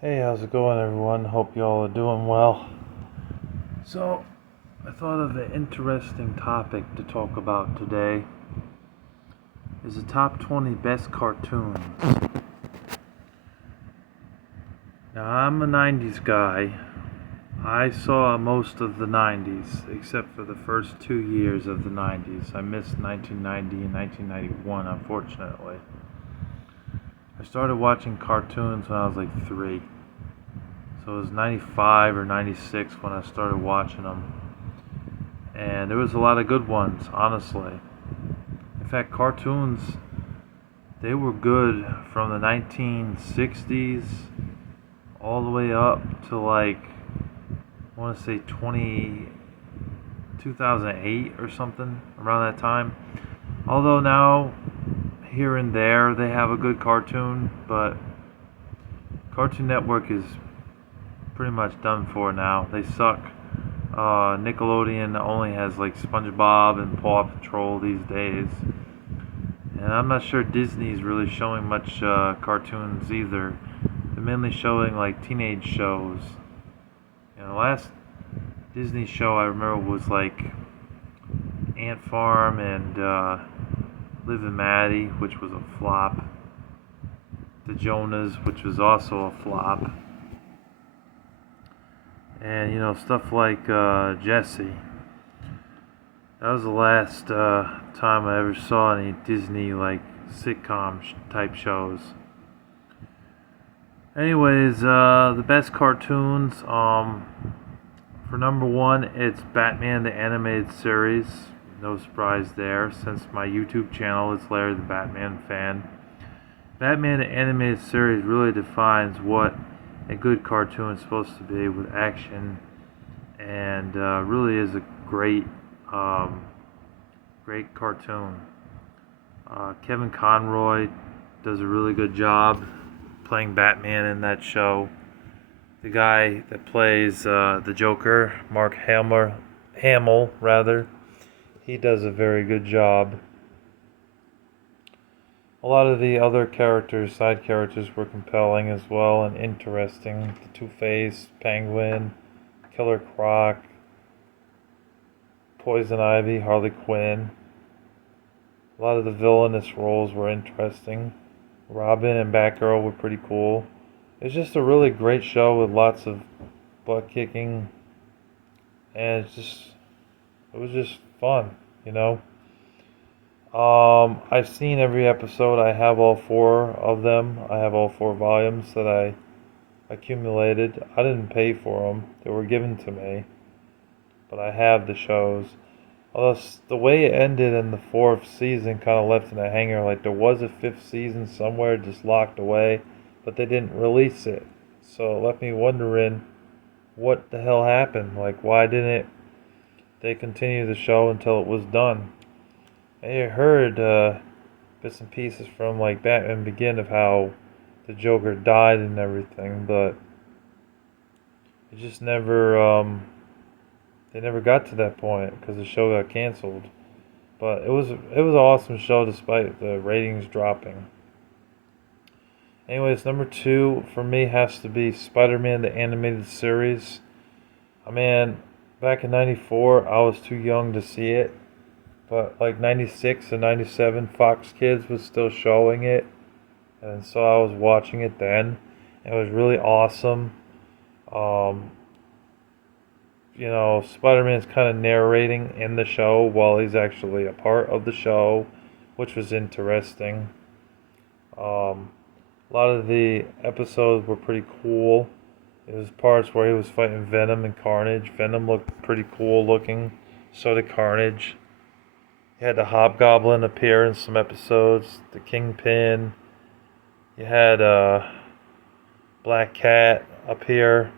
Hey, how's it going, everyone? Hope y'all are doing well. So, I thought of an interesting topic to talk about today. Is the top 20 best cartoons. Now, I'm a 90s guy. I saw most of the 90s, except for the first 2 years of the 90s. I missed 1990 and 1991, unfortunately. I started watching cartoons when I was like 3. So it was 95 or 96 when I started watching them. And there was a lot of good ones, honestly. In fact, cartoons, they were good from the 1960s all the way up to like, I want to say 2008 or something, around that time. Although now, here and there, they have a good cartoon, but Cartoon Network is pretty much done for now. They suck. Nickelodeon only has like SpongeBob and Paw Patrol these days. And I'm not sure Disney's really showing much cartoons either. They're mainly showing like teenage shows. The last Disney show I remember was like Ant Farm and Liv and Maddie, which was a flop. The Jonas, which was also a flop. And stuff like Jessie. That was the last time I ever saw any Disney like sitcom type shows. Anyways, the best cartoons. For number one, it's Batman the Animated Series. No surprise there, since my YouTube channel is Larry the Batman Fan. Batman the Animated Series really defines what a good cartoon is supposed to be, with action, and really is a um, great cartoon. Kevin Conroy does a really good job playing Batman in that show. The guy that plays the Joker, Mark Hamill rather, he does a very good job. A lot of the other characters, side characters, were compelling as well and interesting. The Two-Face, Penguin, Killer Croc, Poison Ivy, Harley Quinn. A lot of the villainous roles were interesting. Robin and Batgirl were pretty cool. It's just a really great show with lots of butt kicking, and it was just fun, you know. I've seen every episode. I have all four of them. I have all four volumes that I accumulated. I didn't pay for them; they were given to me. But I have the shows. Although the way it ended in the fourth season kind of left in a hanger. Like there was a fifth season somewhere just locked away, but they didn't release it. So it left me wondering what the hell happened. Like why didn't they continue the show until it was done? I heard bits and pieces from like Batman Begin of how the Joker died and everything, but it just never they never got to that point because the show got canceled. But it was an awesome show despite the ratings dropping. Anyways, number two for me has to be Spider-Man the Animated Series. I mean, back in '94, I was too young to see it, but like '96 and '97, Fox Kids was still showing it, and so I was watching it then. It was really awesome. Um, Spider-Man's kind of narrating in the show while he's actually a part of the show, which was interesting. Um, a lot of the episodes were pretty cool. It was parts where he was fighting Venom and Carnage. Venom looked pretty cool looking. So did Carnage. You had the Hobgoblin appear in some episodes. The Kingpin. You had Black Cat appear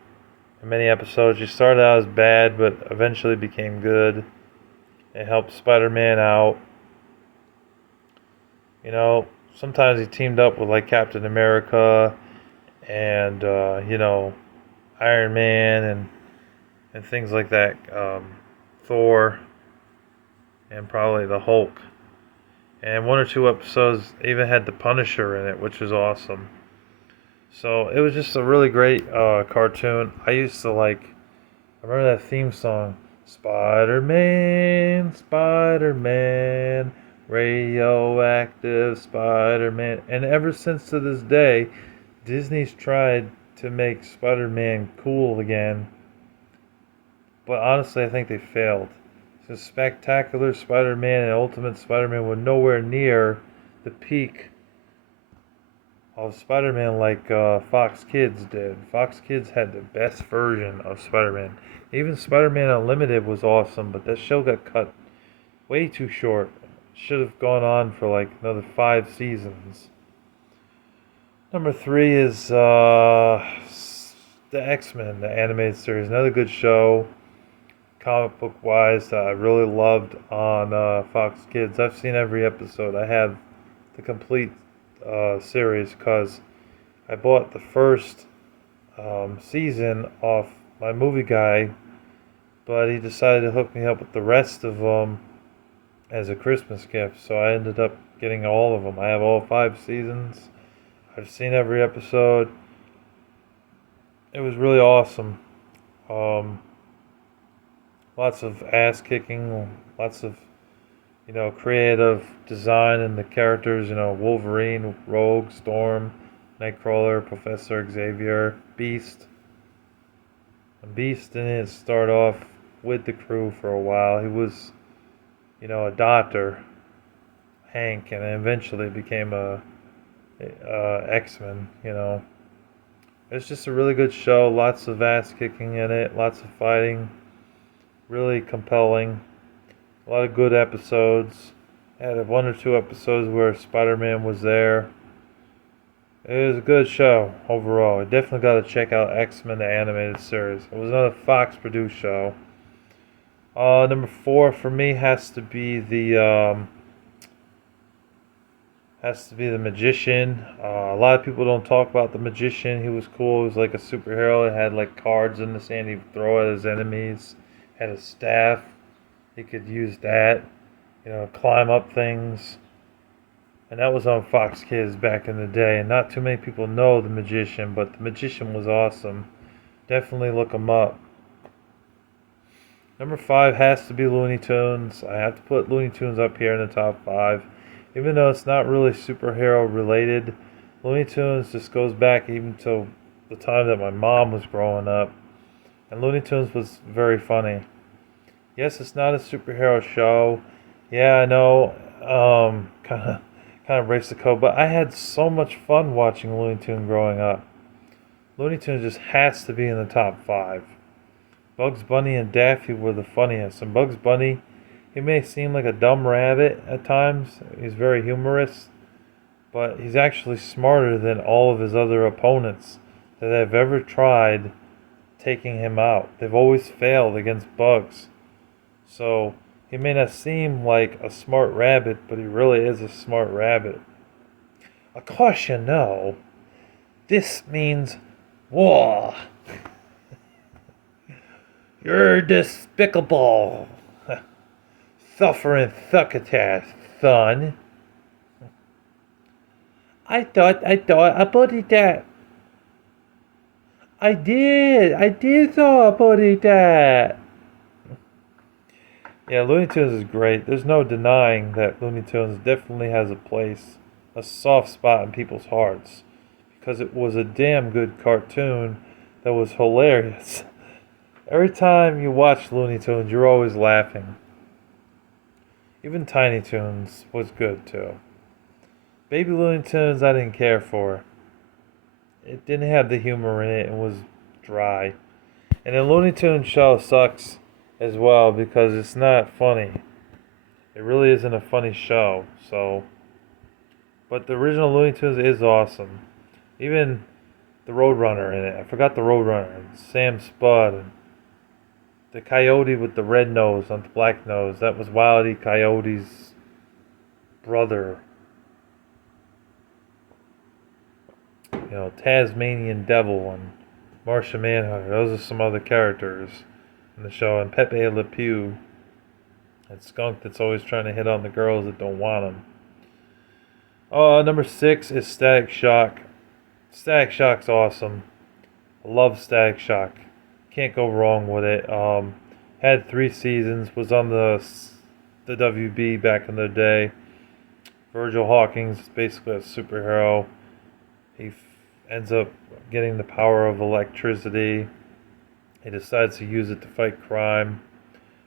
in many episodes. You started out as bad, but eventually became good. It helped Spider-Man out. Sometimes he teamed up with like Captain America and Iron Man and things like that. Thor and probably the Hulk. And one or two episodes even had the Punisher in it, which was awesome. So it was just a really great cartoon. I remember that theme song, Spider Man, Spider Man, radioactive Spider Man. And ever since to this day, Disney's tried to make Spider Man cool again, but honestly, I think they failed. So Spectacular Spider Man and Ultimate Spider Man were nowhere near the peak of Spider Man like Fox Kids did. Fox Kids had the best version of Spider Man. Even Spider Man Unlimited was awesome, but that show got cut way too short. Should have gone on for like another 5 seasons. Number three is the X Men, the animated series. Another good show, comic book wise, that I really loved on Fox Kids. I've seen every episode. I have the complete series because I bought the first season off my movie guy, but he decided to hook me up with the rest of them as a Christmas gift. So I ended up getting all of them. I have all 5 seasons. I've seen every episode. It was really awesome. Um, Lots of ass kicking, lots of creative design in the characters. Wolverine, Rogue, Storm, Nightcrawler, Professor Xavier, Beast. And Beast didn't start off with the crew for a while. He was, a doctor, Hank, and eventually became a X-Men. It's just a really good show. Lots of ass kicking in it. Lots of fighting. Really compelling. A lot of good episodes. Had 1 or 2 episodes where Spider-Man was there. It was a good show overall. I definitely got to check out X-Men the animated series. It was another Fox produced show. Number 4 for me has to be the Magician. A lot of people don't talk about the Magician. He was cool. He was like a superhero. He had like cards in the sand. He'd throw at his enemies. Had a staff. He could use that. Climb up things. And that was on Fox Kids back in the day. And not too many people know the Magician, but the Magician was awesome. Definitely look him up. Number 5 has to be Looney Tunes. I have to put Looney Tunes up here in the top 5. Even though it's not really superhero related, Looney Tunes just goes back even to the time that my mom was growing up. And Looney Tunes was very funny. Yes, it's not a superhero show. Yeah, I know. Kind of breaks the code, but I had so much fun watching Looney Tunes growing up. Looney Tunes just has to be in the top 5. Bugs Bunny and Daffy were the funniest. And Bugs Bunny, he may seem like a dumb rabbit at times. He's very humorous, but he's actually smarter than all of his other opponents that have ever tried taking him out. They've always failed against Bugs. So he may not seem like a smart rabbit, but he really is a smart rabbit. Of course you know, this means war. You're despicable. Suffering succotash, son. I thought about that. I did thought about that. Yeah, Looney Tunes is great. There's no denying that Looney Tunes definitely has a place, a soft spot in people's hearts, because it was a damn good cartoon that was hilarious. Every time you watch Looney Tunes, you're always laughing. Even Tiny Toons was good too. Baby Looney Tunes I didn't care for. It didn't have the humor in it and was dry. And the Looney Tunes show sucks as well because it's not funny. It really isn't a funny show. But the original Looney Tunes is awesome. Even the Roadrunner in it. I forgot the Roadrunner. Sam Spud. And the coyote with the red nose on the black nose. That was Wile E. Coyote's brother. Tasmanian Devil and Martian Manhunter. Those are some other characters in the show. And Pepe Le Pew. That skunk that's always trying to hit on the girls that don't want him. Number 6 is Static Shock. Static Shock's awesome. I love Static Shock. Can't go wrong with it. Had 3 seasons. Was on the WB back in the day. Virgil Hawkins is basically a superhero. He ends up getting the power of electricity. He decides to use it to fight crime.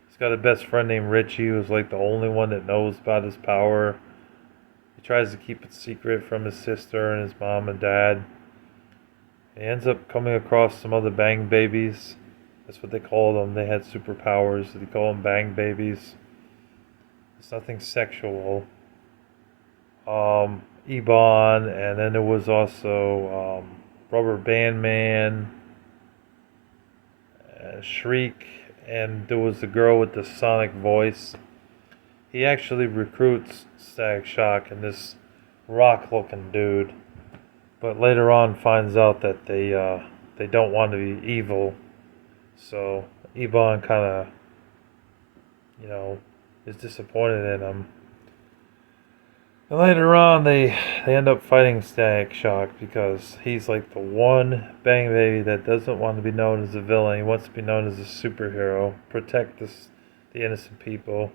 He's got a best friend named Richie, who's like the only one that knows about his power. He tries to keep it secret from his sister and his mom and dad. He ends up coming across some other Bang Babies. That's what they call them. They had superpowers. They call them Bang Babies. It's nothing sexual. Ebon, and then there was also Rubber Band Man, Shriek, and there was the girl with the sonic voice. He actually recruits Static Shock and this rock-looking dude, but later on finds out that they don't want to be evil. So Ebon kind of, is disappointed in him. And later on, they end up fighting Static Shock because he's like the one Bang Baby that doesn't want to be known as a villain. He wants to be known as a superhero, protect the innocent people.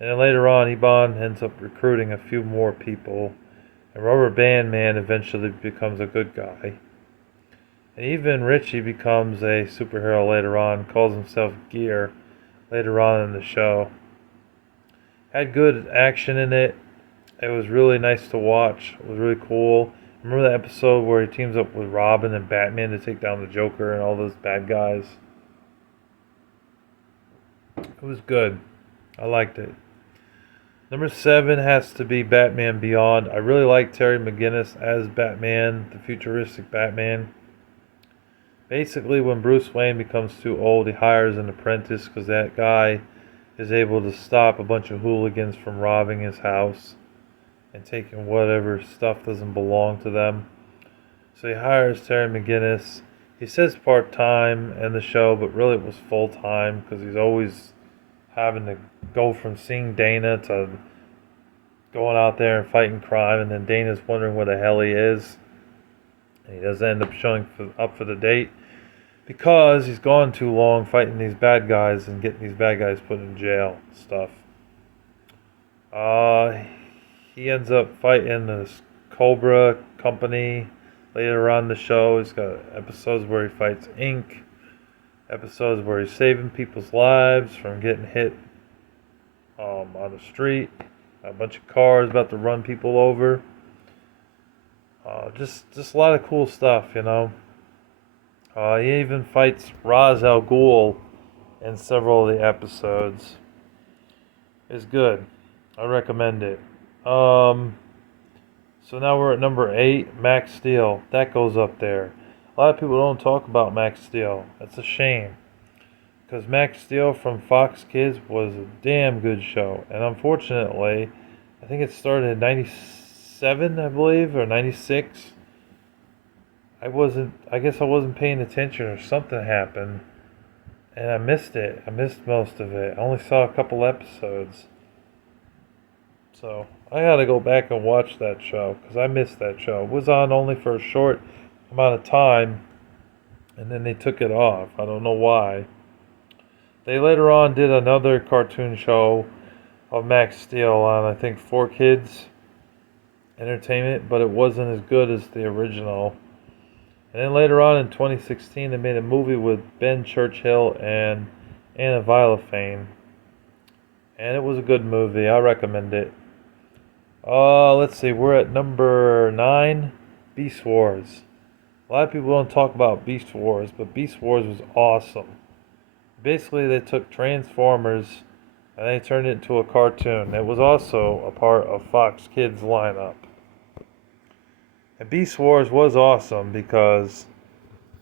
And then later on, Ebon ends up recruiting a few more people, and Rubber Band Man eventually becomes a good guy. And even Richie becomes a superhero later on, calls himself Gear later on in the show. Had good action in it. It was really nice to watch. It was really cool. Remember the episode where he teams up with Robin and Batman to take down the Joker and all those bad guys? It was good. I liked it. Number 7 has to be Batman Beyond. I really like Terry McGinnis as Batman, the futuristic Batman. Basically, when Bruce Wayne becomes too old, he hires an apprentice because that guy is able to stop a bunch of hooligans from robbing his house and taking whatever stuff doesn't belong to them. So he hires Terry McGinnis. He says part-time in the show, but really it was full-time because he's always having to go from seeing Dana to going out there and fighting crime, and then Dana's wondering where the hell he is. And he doesn't end up showing up for the date because he's gone too long fighting these bad guys and getting these bad guys put in jail and stuff. He ends up fighting this Cobra company later on in the show. He's got episodes where he fights Inc., episodes where he's saving people's lives from getting hit on the street. A bunch of cars about to run people over. Just a lot of cool stuff, He even fights Ra's al Ghul in several of the episodes. It's good. I recommend it. So now we're at number 8, Max Steel. That goes up there. A lot of people don't talk about Max Steel. That's a shame. Because Max Steel from Fox Kids was a damn good show. And unfortunately, I think it started in 97, I believe, or 96. I guess I wasn't paying attention or something happened. And I missed it. I missed most of it. I only saw a couple episodes. So I gotta go back and watch that show because I missed that show. It was on only for a short amount of time, and then they took it off. I don't know why. They later on did another cartoon show of Max Steel on, I think, 4Kids Entertainment, but it wasn't as good as the original. And then later on in 2016, they made a movie with Ben Churchill and Anna Violet, and it was a good movie. I recommend it. Let's see, we're at number 9, Beast Wars. A lot of people don't talk about Beast Wars, but Beast Wars was awesome. Basically, they took Transformers and they turned it into a cartoon. It was also a part of Fox Kids lineup. And Beast Wars was awesome because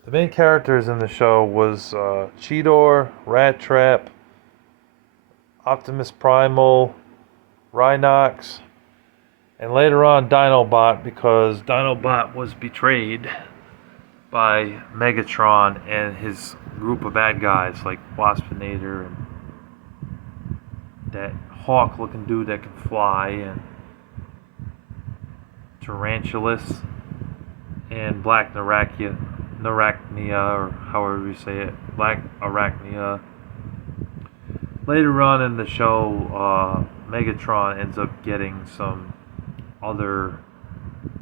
the main characters in the show was Cheetor, Rat Trap, Optimus Primal, Rhinox, and later on Dinobot, because Dinobot was betrayed by Megatron and his group of bad guys like Waspinator and that hawk looking dude that can fly and Tarantulas. and Black Narachnia, or however you say it, Black Arachnia. Later on in the show, Megatron ends up getting some other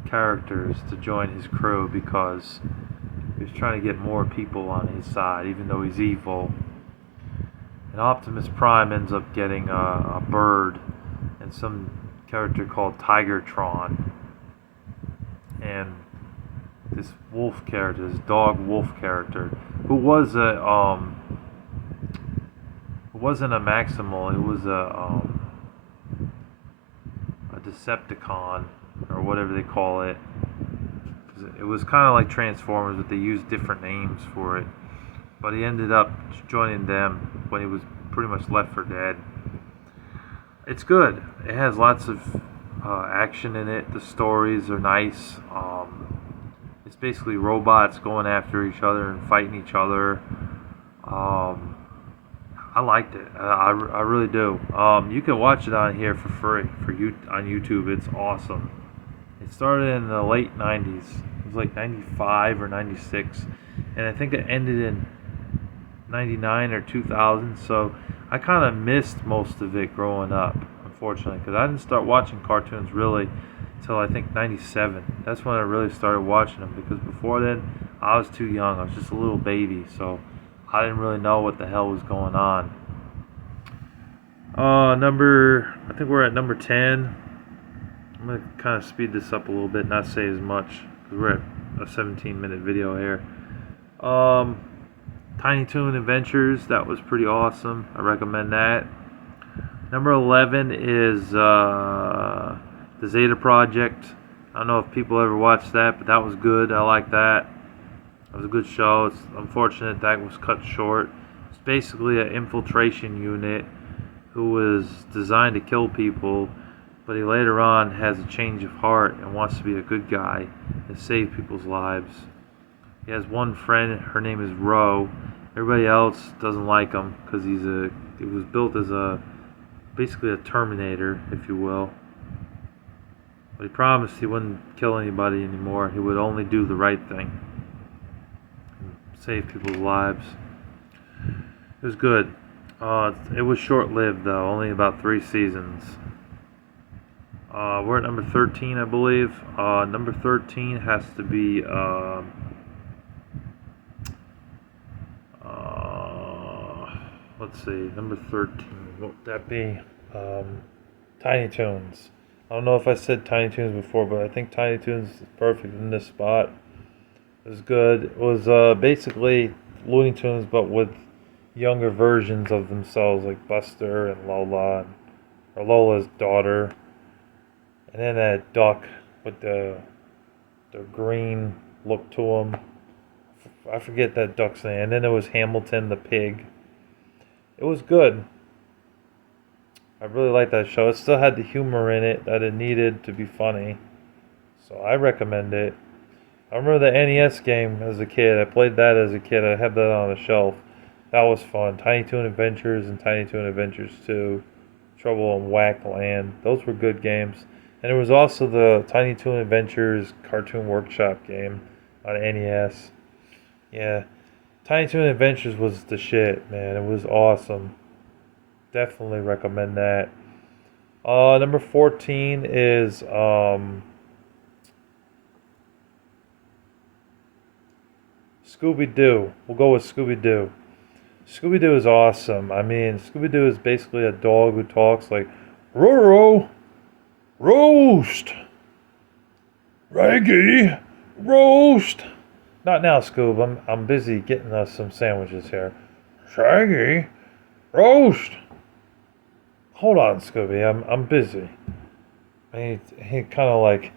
characters to join his crew because he was trying to get more people on his side, even though he's evil. And Optimus Prime ends up getting a bird and some character called Tigertron. And this wolf character, this dog wolf character, who was it wasn't a Maximal, it was a Decepticon, or whatever they call it. It was kind of like Transformers, but they used different names for it. But he ended up joining them when he was pretty much left for dead. It's good. It has lots of action in it. The stories are nice. It's basically robots going after each other and fighting each other. I liked it. I really do. You can watch it on here for free on YouTube. It's awesome. It started in the late 90s. It was like 95 or 96. And I think it ended in 99 or 2000. So I kind of missed most of it growing up, unfortunately. Because I didn't start watching cartoons really until I think 97. That's when I really started watching them. Because before then, I was too young. I was just a little baby. So I didn't really know what the hell was going on. I think we're at number 10. I'm going to kind of speed this up a little bit, not say as much, because we're at a 17-minute video here. Tiny Toon Adventures, that was pretty awesome. I recommend that. Number 11 is the Zeta Project. I don't know if people ever watched that, but that was good. I like that. It was a good show. It's unfortunate that was cut short. It's basically an infiltration unit who was designed to kill people, but he later on has a change of heart and wants to be a good guy and save people's lives. He has one friend, her name is Ro. Everybody else doesn't like him because he was built as basically a Terminator, if you will. But he promised he wouldn't kill anybody anymore. He would only do the right thing and save people's lives. It was good. It was short-lived though, only about 3 seasons. We're at number 13, I believe. Number 13 has to be let's see, number 13. What would that be? Tiny Toons. I don't know if I said Tiny Toons before, but I think Tiny Toons is perfect in this spot. It was good. It was basically Looney Tunes, but with younger versions of themselves, like Buster and Lola, or Lola's daughter. And then that duck with the green look to him. I forget that duck's name. And then there was Hamilton the pig. It was good. I really liked that show. It still had the humor in it that it needed to be funny. So I recommend it. I remember the NES game as a kid. I played that as a kid. I had that on a shelf. That was fun. Tiny Toon Adventures and Tiny Toon Adventures 2. Trouble in Whackland. Those were good games. And there was also the Tiny Toon Adventures Cartoon Workshop game on NES. Yeah. Tiny Toon Adventures was the shit, man. It was awesome. Definitely recommend that. Number 14 is Scooby-Doo. We'll go with Scooby-Doo. Scooby-Doo is awesome. I mean, Scooby-Doo is basically a dog who talks like, Roro, roast, Raggy, roast. Not now, Scoob. I'm busy getting us some sandwiches here. Shaggy, roast. Hold on, Scooby. I'm busy. And he kind of like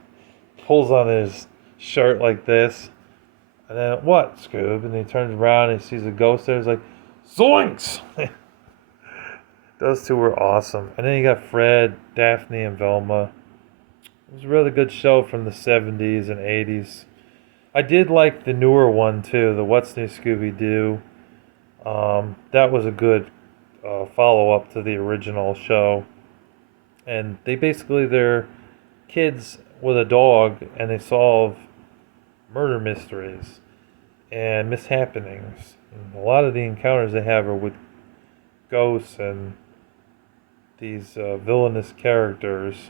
pulls on his shirt like this. And then, what, Scoob? And he turns around and he sees a ghost there. He's like, zoinks! Those two were awesome. And then you got Fred, Daphne, and Velma. It was a really good show from the 70s and 80s. I did like the newer one, too, the What's New Scooby-Doo. That was a good follow-up to the original show. And they're kids with a dog, and they solve murder mysteries and mishappenings. And a lot of the encounters they have are with ghosts and these villainous characters,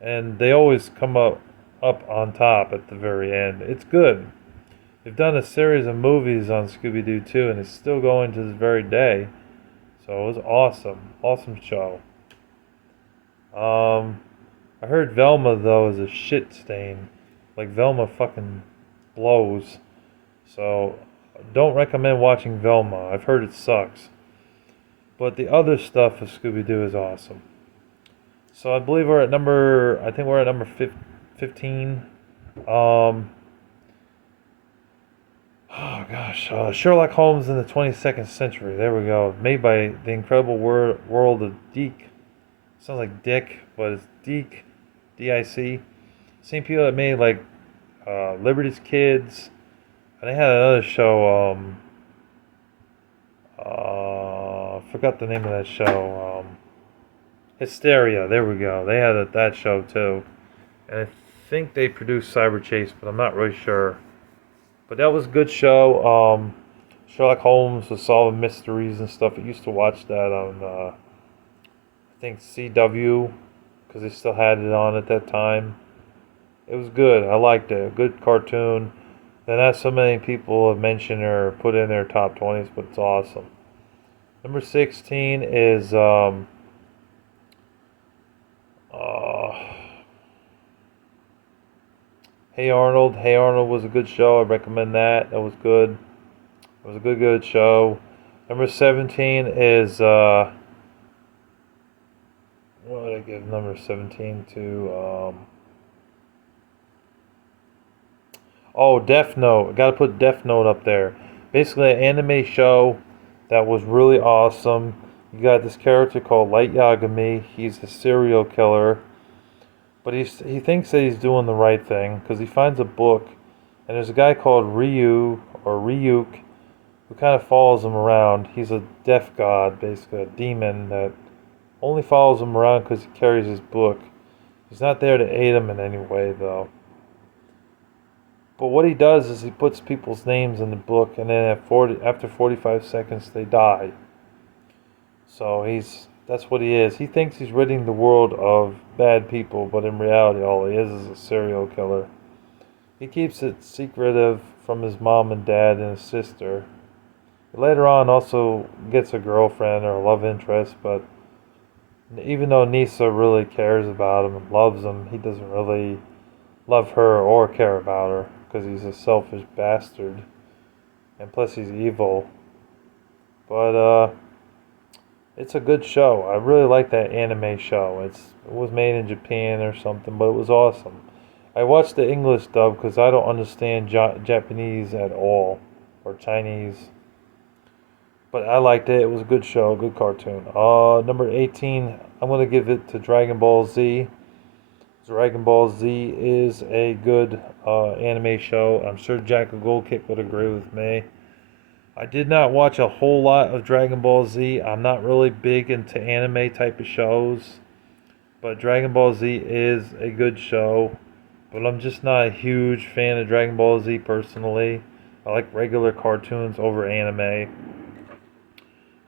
and they always come up on top at the very end. It's good. They've done a series of movies on Scooby Doo 2, and it's still going to this very day. So it was awesome. Awesome show. I heard Velma, though, is a shit stain. Like, Velma fucking blows. So, don't recommend watching Velma. I've heard it sucks. But the other stuff of Scooby Doo is awesome. So, I believe we're at number 15. Oh gosh, Sherlock Holmes in the 22nd Century. There we go. Made by the Incredible World of Deke. Sounds like Dick, but it's Deke, D-I-C. Same people that made like Liberty's Kids. And they had another show. I forgot the name of that show. Hysteria. There we go. They had that show too. And I think they produced Cyber Chase, but I'm not really sure. But that was a good show. Sherlock Holmes was solving mysteries and stuff. I used to watch that on, I think, CW, because they still had it on at that time. It was good. I liked it. A good cartoon. Then not so many people have mentioned or put in their top 20s, but it's awesome. Number 16 is Hey Arnold. Hey Arnold was a good show. I recommend that. That was good. It was a good show. Number 17 is what did I give number 17 to? Death Note. I gotta put Death Note up there. Basically, an anime show that was really awesome. You got this character called Light Yagami. He's a serial killer. But he thinks that he's doing the right thing because he finds a book, and there's a guy called Ryu or Ryuk who kind of follows him around. He's a death god, basically a demon that only follows him around because he carries his book. He's not there to aid him in any way, though. But what he does is he puts people's names in the book, and then after 45 seconds they die. So that's what he is. He thinks he's ridding the world of bad people, but in reality all he is a serial killer. He keeps it secretive from his mom and dad and his sister. He later on also gets a girlfriend or a love interest, but even though Nisa really cares about him and loves him, he doesn't really love her or care about her because he's a selfish bastard. And plus he's evil. But it's a good show. I really like that anime show. It was made in Japan or something, but it was awesome. I watched the English dub because I don't understand Japanese at all, or Chinese. But I liked it. It was a good show, good cartoon. Number 18, I'm going to give it to Dragon Ball Z. Dragon Ball Z is a good anime show. I'm sure Jack of Gold Kick would agree with me. I did not watch a whole lot of Dragon Ball Z. I'm not really big into anime type of shows. But Dragon Ball Z is a good show. But I'm just not a huge fan of Dragon Ball Z personally. I like regular cartoons over anime.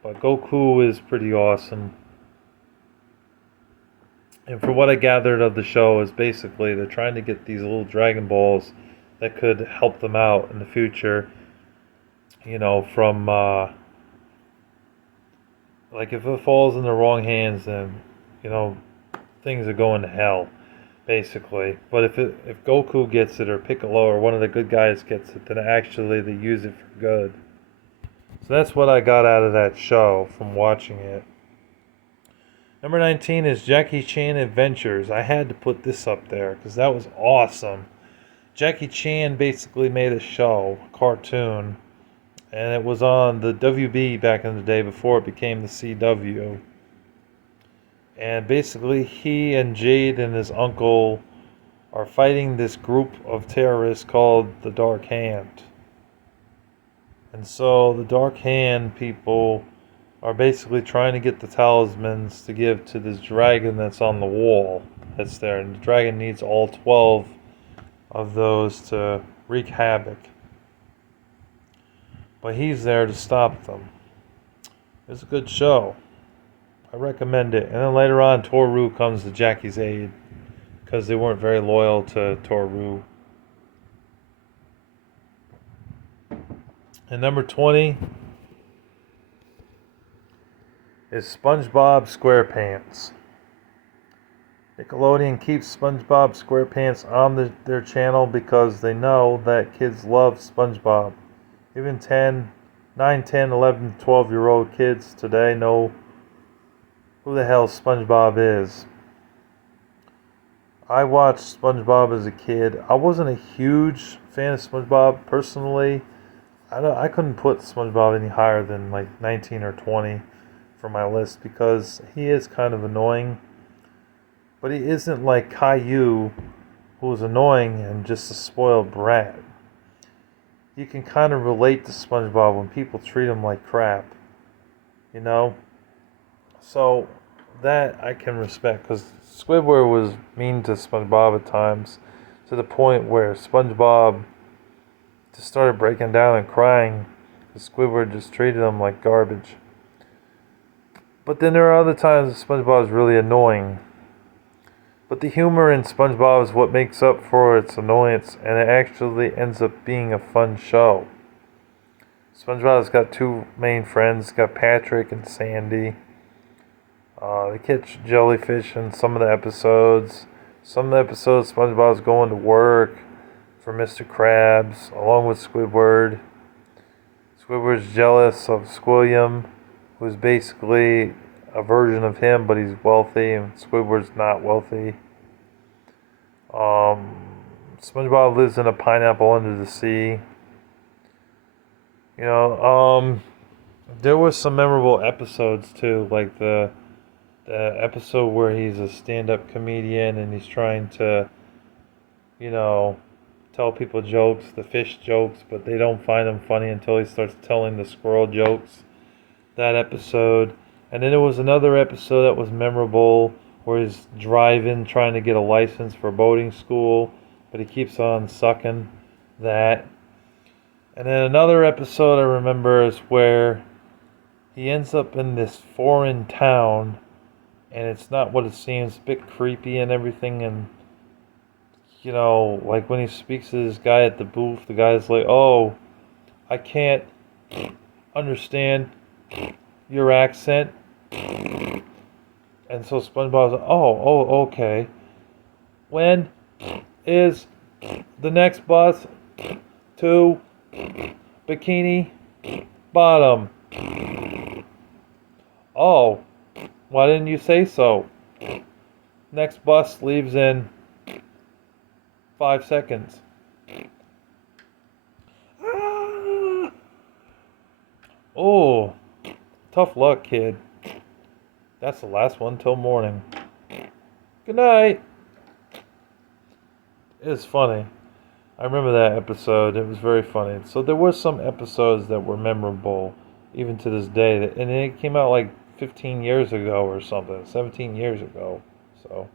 But Goku is pretty awesome. And for what I gathered of the show is basically they're trying to get these little Dragon Balls that could help them out in the future. You know, from like if it falls in the wrong hands, then things are going to hell, basically. But if Goku gets it or Piccolo or one of the good guys gets it, then actually they use it for good. So that's what I got out of that show from watching it. Number 19 is Jackie Chan Adventures. I had to put this up there because that was awesome. Jackie Chan basically made a show, a cartoon. And it was on the WB back in the day before it became the CW. And basically he and Jade and his uncle are fighting this group of terrorists called the Dark Hand. And so the Dark Hand people are basically trying to get the talismans to give to this dragon that's on the wall that's there. And the dragon needs all 12 of those to wreak havoc. But he's there to stop them. It's a good show. I recommend it. And then later on, Toru comes to Jackie's aid because they weren't very loyal to Toru. And number 20 is SpongeBob SquarePants. Nickelodeon keeps SpongeBob SquarePants on their channel because they know that kids love SpongeBob. Even 9, 10, 11, 12-year-old kids today know who the hell SpongeBob is. I watched SpongeBob as a kid. I wasn't a huge fan of SpongeBob personally. I couldn't put SpongeBob any higher than like 19 or 20 for my list because he is kind of annoying. But he isn't like Caillou, who was annoying and just a spoiled brat. You can kind of relate to SpongeBob when people treat him like crap, you know? So that I can respect, because Squidward was mean to SpongeBob at times, to the point where SpongeBob just started breaking down and crying because Squidward just treated him like garbage. But then there are other times that SpongeBob is really annoying. But the humor in SpongeBob is what makes up for its annoyance, and it actually ends up being a fun show. SpongeBob's got two main friends. He's got Patrick and Sandy. They catch jellyfish in some of the episodes. Some of the episodes, SpongeBob's going to work for Mr. Krabs, along with Squidward. Squidward's jealous of Squilliam, who's basically a version of him, but he's wealthy, and Squidward's not wealthy. SpongeBob lives in a pineapple under the sea. You know, there was some memorable episodes too, like the episode where he's a stand-up comedian and he's trying to, you know, tell people jokes, the fish jokes, but they don't find them funny until he starts telling the squirrel jokes. That episode. And then there was another episode that was memorable where he's driving, trying to get a license for boating school, but he keeps on sucking that. And then another episode I remember is where he ends up in this foreign town, and it's not what it seems, a bit creepy and everything, and you know, like when he speaks to this guy at the booth, the guy's like, "Oh, I can't understand your accent." And so SpongeBob's like, oh, okay. When is the next bus to Bikini Bottom? Oh, why didn't you say so? Next bus leaves in 5 seconds. Oh, tough luck, kid. That's the last one till morning. Good night. It was funny. I remember that episode. It was very funny. So there were some episodes that were memorable, even to this day. And it came out like 15 years ago or something, 17 years ago. So,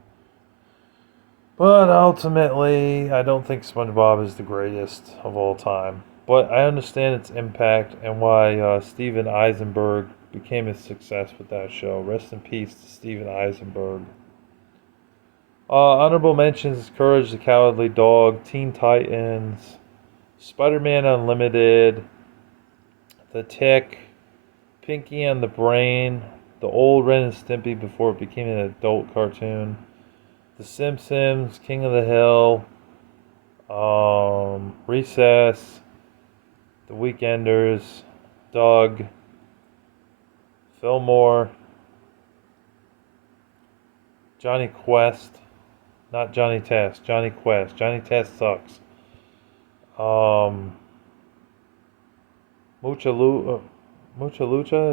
but ultimately, I don't think SpongeBob is the greatest of all time. But I understand its impact and why Steven Eisenberg became a success with that show. Rest in peace to Steven Eisenberg. Honorable mentions: Courage the Cowardly Dog, Teen Titans, Spider-Man Unlimited, The Tick, Pinky and the Brain, the old Ren and Stimpy before it became an adult cartoon, The Simpsons, King of the Hill, Recess, The Weekenders, Doug, Fillmore, Johnny Quest, not Johnny Test, Johnny Quest. Johnny Test sucks. Mucha Lucha,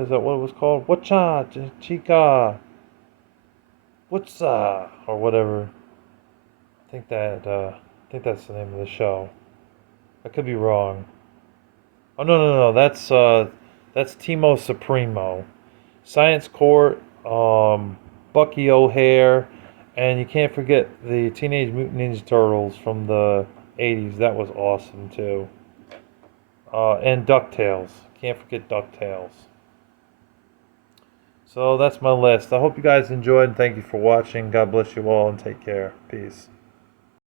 is that what it was called? Whatcha, chica, what's or whatever. I think that's the name of the show. I could be wrong. Oh no, that's Timo Supremo. Science Court, Bucky O'Hare, and you can't forget the Teenage Mutant Ninja Turtles from the 80s. That was awesome too. And DuckTales. Can't forget DuckTales. So that's my list. I hope you guys enjoyed and thank you for watching. God bless you all and take care. Peace.